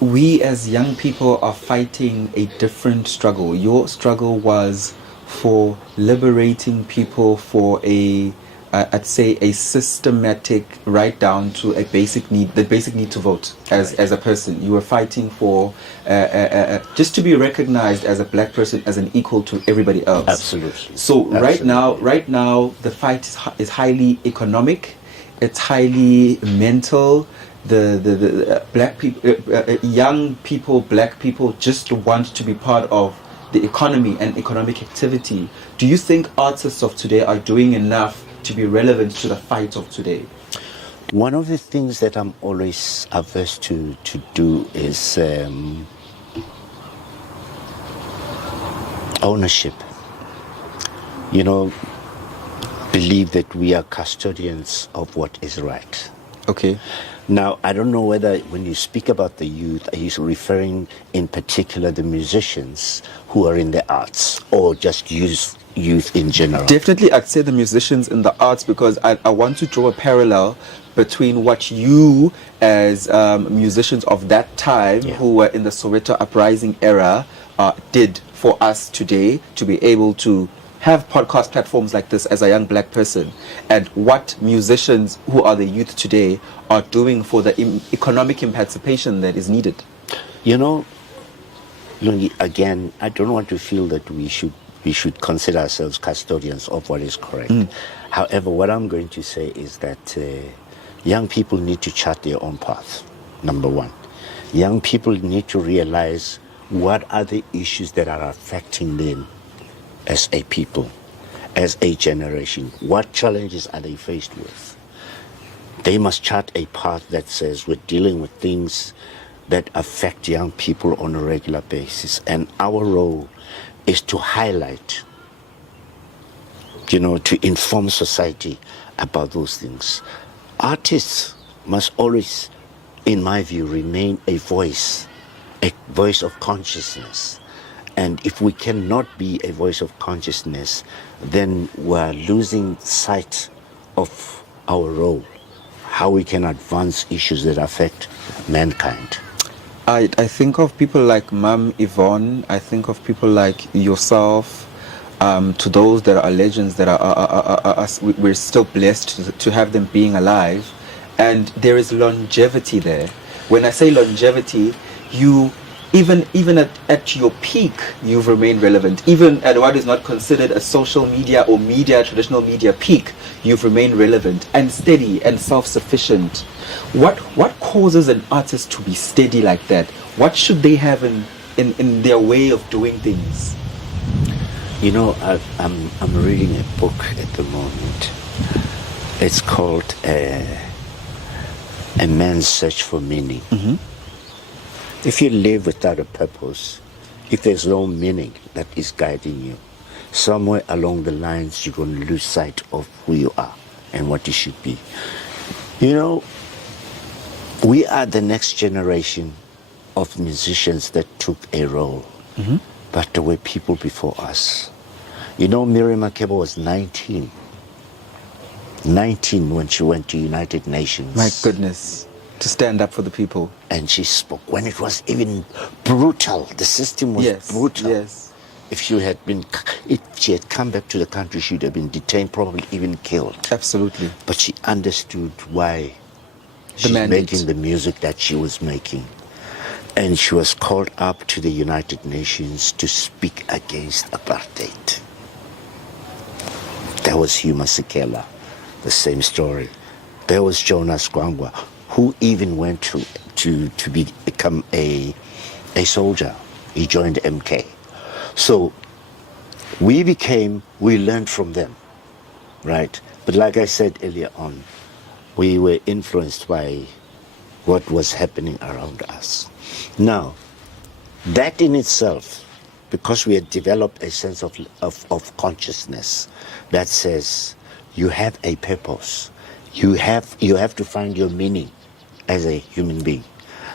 we as young people are fighting a different struggle. Your struggle was for liberating people for I'd say a systematic right down to a basic need, the basic need to vote as a person. You were fighting for just to be recognized as a black person as an equal to everybody else. Absolutely. So right now, the fight is highly economic. It's highly mental. The black people, young people, black people just want to be part of the economy and economic activity. Do you think artists of today are doing enough to be relevant to the fight of today? One of the things that I'm always averse to do is ownership. Believe that we are custodians of what is right. Okay. Now, I don't know whether when you speak about the youth, are you referring in particular the musicians who are in the arts, or just youth in general? Definitely, I'd say the musicians in the arts, because I want to draw a parallel between what you as musicians of that time who were in the Soweto uprising era did for us today to be able to have podcast platforms like this as a young black person, and what musicians who are the youth today are doing for the economic emancipation that is needed. Lungi, again, I don't want to feel that we should consider ourselves custodians of what is correct. However, what I'm going to say is that young people need to chart their own path, number one. Young people need to realize what are the issues that are affecting them as a people, as a generation. What challenges are they faced with? They must chart a path that says we're dealing with things that affect young people on a regular basis. And our role is to highlight, to inform society about those things. Artists must always, in my view, remain a voice of consciousness. And if we cannot be a voice of consciousness, then we're losing sight of our role, how we can advance issues that affect mankind. I think of people like Mom Yvonne. I think of people like yourself. To those that are legends that we're still blessed to have them being alive, and there is longevity there. When I say longevity, you even at your peak, you've remained relevant. Even at what is not considered a social media or traditional media peak, you've remained relevant and steady and self-sufficient. What causes an artist to be steady like that? What should they have in their way of doing things? I'm reading a book at the moment. It's called A Man's Search for Meaning. Mm-hmm. If you live without a purpose, if there's no meaning that is guiding you, somewhere along the lines you're going to lose sight of who you are and what you should be. We are the next generation of musicians that took a role, but there were people before us. Miriam Makeba was 19 when she went to United Nations. My goodness. To stand up for the people. And she spoke when it was even brutal. The system was brutal. Yes. If she had come back to the country, she would have been detained, probably even killed. Absolutely. But she understood why she's making the music that she was making. And she was called up to the United Nations to speak against apartheid. There was Hugh Masekela, the same story. There was Jonas Gwangwa, who even went to become a soldier. He joined MK. So we learned from them, right? But like I said earlier on, we were influenced by what was happening around us. Now, that in itself, because we had developed a sense of consciousness that says you have a purpose, you have to find your meaning as a human being,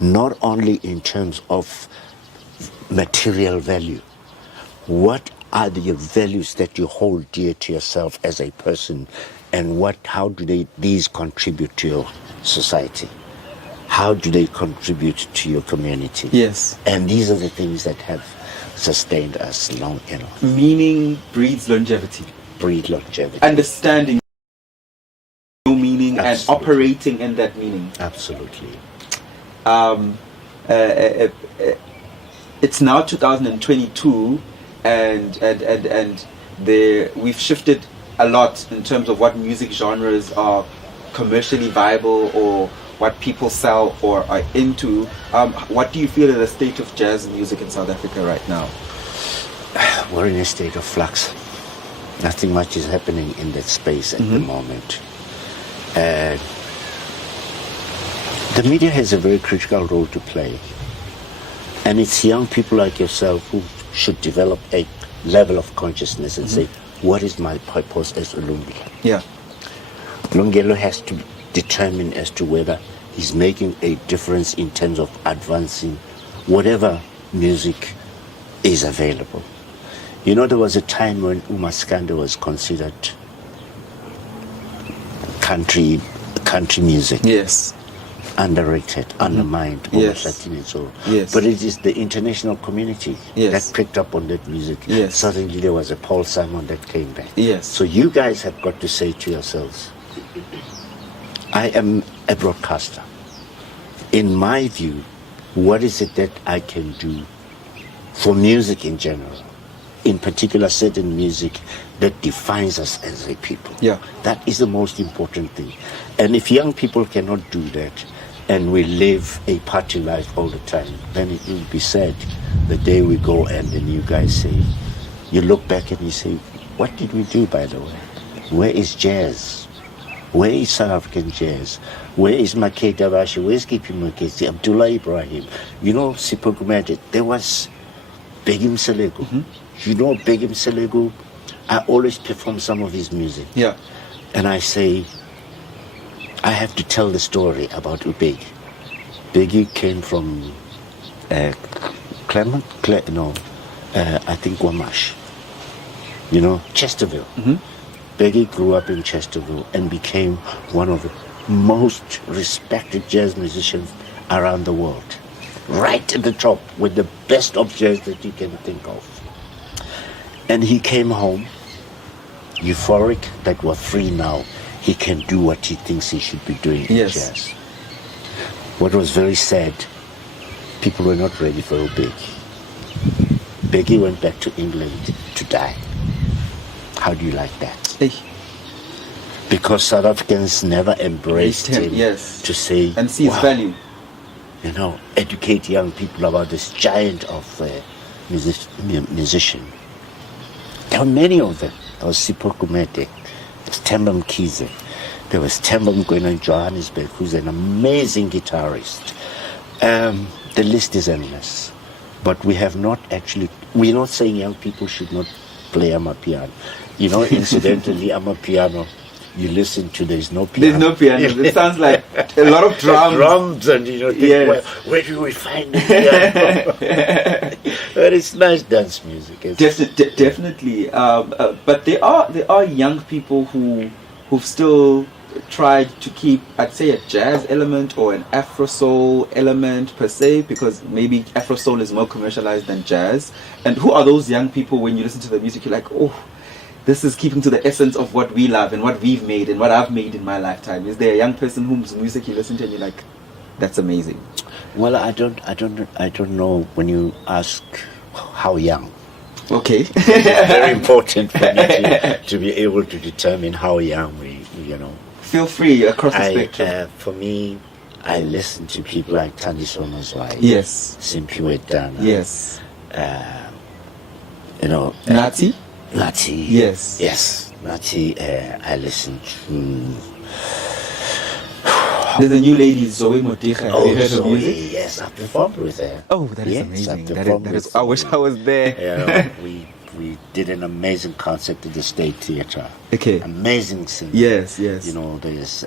not only in terms of material value. What are the values that you hold dear to yourself as a person, and how do these contribute to your society? how do they contribute to your community? Yes. And these are the things that have sustained us long, Meaning breeds longevity. breed longevity. Understanding your meaning and Absolutely. operating in that meaning. Absolutely. It's now 2022, and we've shifted a lot in terms of what music genres are commercially viable or what people sell or are into. What do you feel is the state of jazz music in South Africa right now? We're in a state of flux. Nothing much is happening in that space at the moment. And the media has a very critical role to play. And it's young people like yourself who should develop a level of consciousness and say, what is my purpose as Ulungelo? Yeah. Lungelo has to determine as to whether he's making a difference in terms of advancing whatever music is available. You know, there was a time when Umaskanda was considered country music. Yes. Underrated, undermined, Yes. Latin and so. Yes. But it is the international community Yes. that picked up on that music. Yes. Suddenly there was a Paul Simon that came back. Yes. So you guys have got to say to yourselves, I am a broadcaster. In my view, what is it that I can do for music in general? In particular, certain music that defines us as a people. Yeah. That is the most important thing. And if young people cannot do that, and we live a party life all the time, then it will be sad the day we go and then you guys say, you look back and you say, what did we do, by the way? Where is jazz? Where is South African jazz? Where is Makeda Bashi? Where's Kipi Makesi? Abdullah Ibrahim? You know, Sipho Gumede. There was Begum Selego. You know Begum Selego? I always perform some of his music. Yeah. And I say, I have to tell the story about Ubegi. Begi came from I think Wamash. You know, Chesterville. Begi grew up in Chesterville and became one of the most respected jazz musicians around the world. Right at the top with the best of jazz that you can think of. And he came home, euphoric that we're free now. He can do what he thinks he should be doing in jazz. What was very sad, people were not ready for Ubegi. Begi went back to England to die. How do you like that? Hey. Because South Africans never embraced him to say, and see his value. You know, educate young people about this giant of musician. There were many of them. There was Sipho Gumede, there was Themba Mkhize, there was Themba Mgwena in Johannesburg, who's an amazing guitarist. The list is endless. But we have not actually, we're not saying young people should not play amapiano. You know, incidentally, amapiano, you listen to, there's no piano. There's no piano. It sounds like a lot of drums. Drums and, you know, think, where do we find the piano? But it's nice dance music. Definitely. But there are young people who've still tried to keep, I'd say, a jazz element or an Afro soul element per se, because maybe Afro soul is more commercialized than jazz. And who are those young people when you listen to the music, you're like, oh, this is keeping to the essence of what we love and what we've made and what I've made in my lifetime? Is there a young person whose music you listen to and you're like, that's amazing? Well, I don't know when you ask how young. Okay. Very important for me to be able to determine how young we, you know. Feel free across the spectrum. For me, I listen to people like Thandiso Mazwai. Yes. Simpiwe Dana. Yes. You know. Nazi? Nazi. Yes. Yes. Nazi, I listen to... There's a new lady, Zoe Moticha. Oh, Zoe, yes, I performed with her. Oh, that is amazing. That is, I wish I was there. Yeah, we did an amazing concert at the State Theatre. Okay. Amazing singer. Yes, yes. You know, there's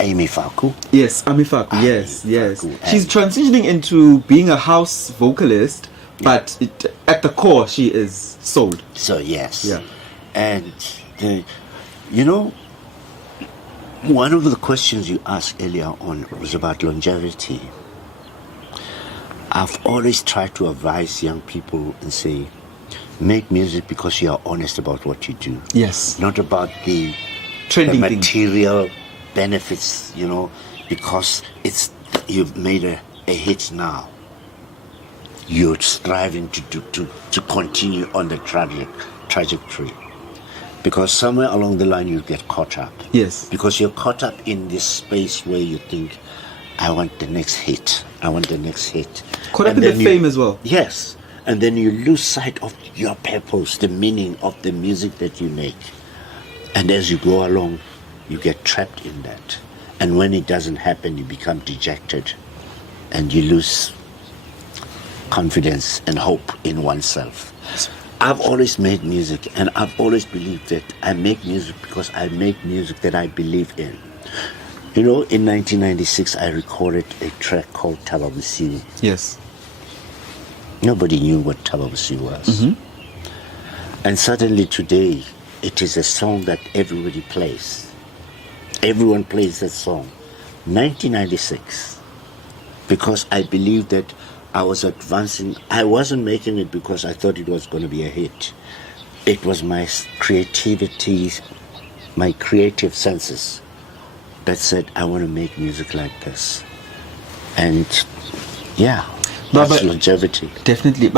Amy Faku. Yes, Amy Faku. Yes, yes. She's transitioning into being a house vocalist, but at the core, she is soul. So, yes. Yeah. And, you know, One of the questions you asked earlier on was about longevity. I've always tried to advise young people and say, make music because you are honest about what you do. Yes. Not about the Trending thing. material benefits, because you've made a hit now. You're striving to continue on the trajectory. Because somewhere along the line you get caught up. Yes. Because you're caught up in this space where you think, I want the next hit. I want the next hit. Caught up in the fame as well. Yes. And then you lose sight of your purpose, the meaning of the music that you make. And as you go along, you get trapped in that. And when it doesn't happen, you become dejected. And you lose confidence and hope in oneself. I've always made music, and I've always believed that I make music because I make music that I believe in. In 1996, I recorded a track called Tababusi. Yes. Nobody knew what Tababusi was. Mm-hmm. And suddenly today, it is a song that everybody plays. Everyone plays that song. 1996. Because I believe that I was advancing. I wasn't making it because I thought it was going to be a hit. It was my creativity, my creative senses that said, I want to make music like this. And yeah, that's longevity. Definitely.